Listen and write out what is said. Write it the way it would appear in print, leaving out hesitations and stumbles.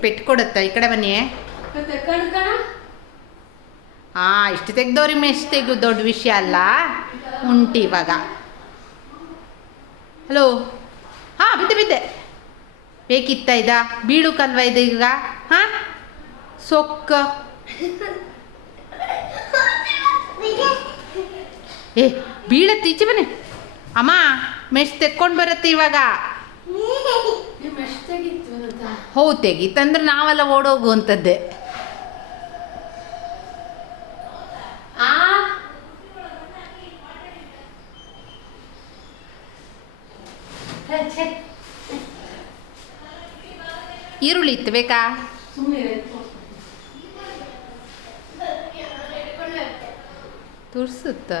ಪೆಟ್ಟು ಕೊಡುತ್ತಾ ಈ ಕಡೆ ಬನ್ನಿ. ಇಷ್ಟು ತೆಗ್ದವ್ರಿಗೆ ಮೆಸ್ ತೆಗೆದು ದೊಡ್ಡ ವಿಷಯ ಅಲ್ಲ. ಉಂಟು ಇವಾಗ. ಹಲೋ. ಬಿದ್ದೆ ಬೇಕಿತ್ತ ಇದ ಬೀಳುಕಲ್ವ ಇದು ಈಗ. ಸೊಕ್ಕ ಬೀಳತ್ತೆ. ಈಚೆ ಬನ್ನಿ ಅಮ್ಮ. ಮೆಸ್ ತೆಕ್ಕೊಂಡು ಬರುತ್ತೆ ಇವಾಗ. ಹೌದು ತೆಗೀತಂದ್ರೆ ನಾವೆಲ್ಲ ಓಡೋಗುವಂಥದ್ದೇ. ಈರುಳ್ಳಿ ಇತ್ತು ಬೇಕಾ? ತುರ್ಸುತ್ತ